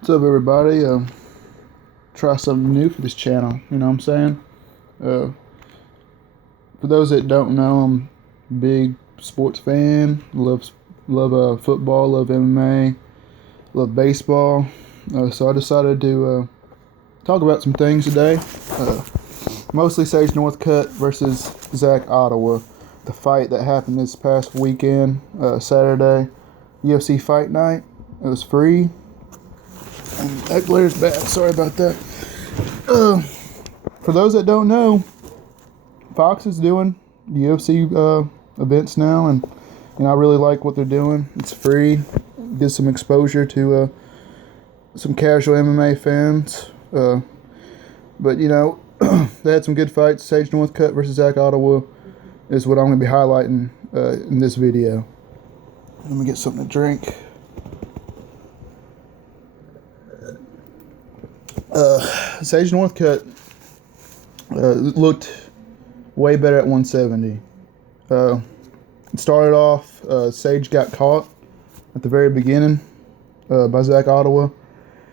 What's up, everybody? Try something new for this channel. You know what I'm saying? Uh, for those that don't know, I'm a big sports fan. Love football. Love MMA. Love baseball. So I decided to talk about some things today. Uh, Mostly Sage Northcutt versus Zak Ottow. The fight that happened this past weekend, Saturday, UFC Fight Night. It was free. And that glare's bad. Sorry about that. Uh, for those that don't know, Fox is doing UFC events now, and I really like what they're doing. It's free, gives some exposure to some casual MMA fans. But they had some good fights. Sage Northcutt versus Zak Ottow is what I'm going to be highlighting in this video. Let me get something to drink. Sage Northcutt looked way better at 170. It started off, Sage got caught at the very beginning by Zak Ottow.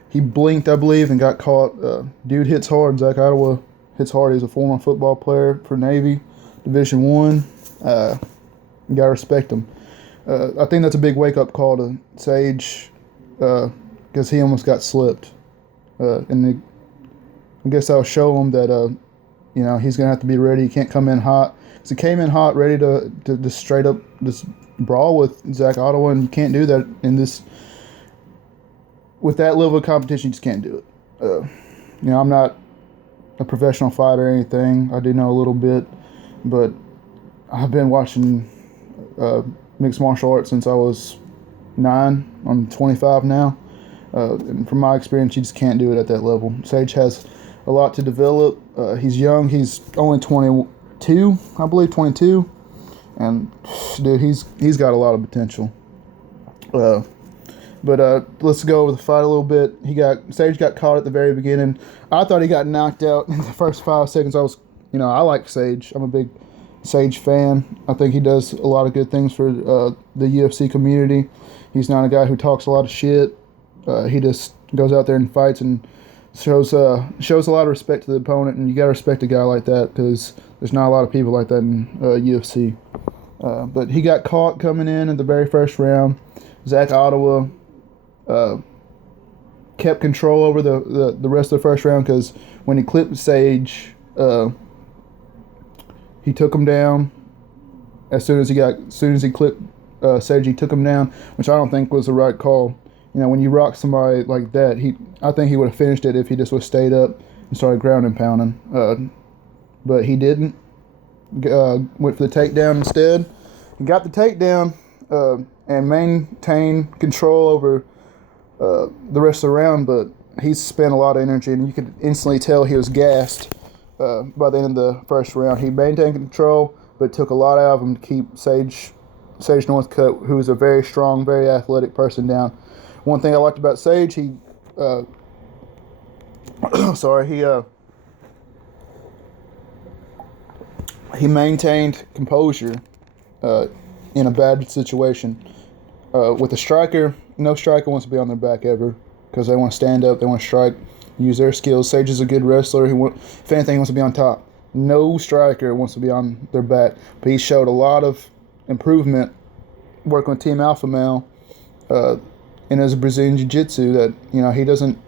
He blinked, I believe, and got caught. Dude hits hard. Zak Ottow hits hard. He's a former football player for Navy, Division One. You gotta respect him. I think that's a big wake-up call to Sage because he almost got slipped. I guess that'll show him that he's gonna have to be ready. He can't come in hot. Because he came in hot, ready to just straight up just brawl with Zak Ottow, and you can't do that in this with that level of competition. You just can't do it. I'm not a professional fighter or anything. I do know a little bit, but I've been watching mixed martial arts since I was 9. I'm 25 now. And from my experience, you just can't do it at that level. Sage has a lot to develop. He's young. He's only 22, I believe, 22. And, dude, he's got a lot of potential. But let's go over the fight a little bit. Sage got caught at the very beginning. I thought he got knocked out in the first 5 seconds. I like Sage. I'm a big Sage fan. I think he does a lot of good things for the UFC community. He's not a guy who talks a lot of shit. He just goes out there and fights and shows a lot of respect to the opponent, and you gotta respect a guy like that because there's not a lot of people like that in UFC. But he got caught coming in the very first round. Zak Ottow kept control over the rest of the first round because when he clipped Sage, he took him down. As soon as he clipped Sage, he took him down, which I don't think was the right call. When you rock somebody like that, I think he would have finished it if he just would have stayed up and started ground and pounding. But he didn't. Went for the takedown instead. He got the takedown and maintained control over the rest of the round, but he spent a lot of energy, and you could instantly tell he was gassed by the end of the first round. He maintained control, but it took a lot out of him to keep Sage Northcutt, who is a very strong, very athletic person, down. One thing I liked about Sage, he maintained composure in a bad situation. With a striker, no striker wants to be on their back ever because they want to stand up, they want to strike, use their skills. Sage is a good wrestler. If anything, he wants to be on top. No striker wants to be on their back, but he showed a lot of improvement working with Team Alpha Male in his Brazilian Jiu-Jitsu. That he doesn't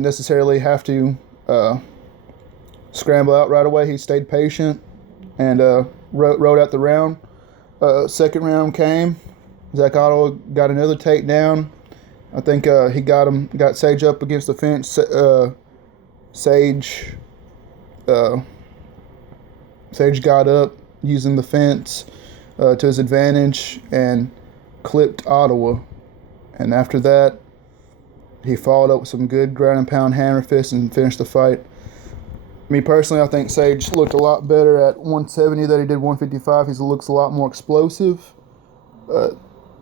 necessarily have to scramble out right away. He stayed patient and rode out the round. Second round came. Zak Ottow got another takedown. I think he got Sage up against the fence. Sage got up using the fence to his advantage and clipped Ottow. And after that, he followed up with some good ground and pound hammer fists and finished the fight. Me personally, I think Sage looked a lot better at 170 than he did 155. He looks a lot more explosive at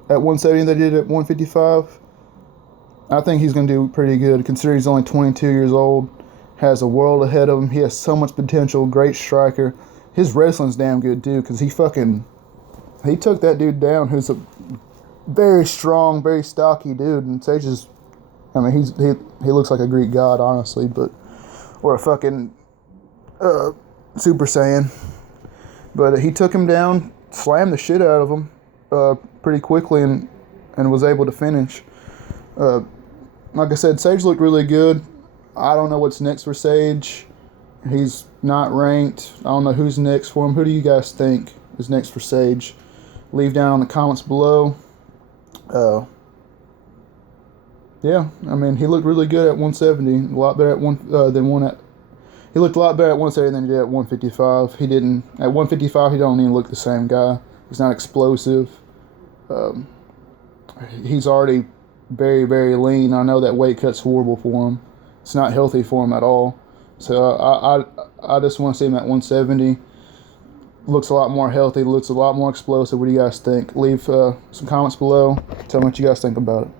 170 than he did at 155. I think he's going to do pretty good considering he's only 22 years old, has a world ahead of him. He has so much potential, great striker. His wrestling's damn good too because he took that dude down who's a very strong, very stocky dude, and Sage is I mean, he looks like a Greek god, honestly, but or a fucking Super Saiyan. But he took him down, slammed the shit out of him pretty quickly, and was able to finish. Like I said, Sage looked really good. I don't know what's next for Sage. He's not ranked. I don't know who's next for him. Who do you guys think is next for Sage? Leave down in the comments below. Yeah, I mean, he looked really good at 170. A lot better at He looked a lot better at 170 than he did at 155. He didn't at 155. He don't even look the same guy. He's not explosive. He's already very, very lean. I know that weight cut's horrible for him. It's not healthy for him at all. So I just want to see him at 170. Looks a lot more healthy. Looks a lot more explosive. What do you guys think? Leave some comments below. Tell me what you guys think about it.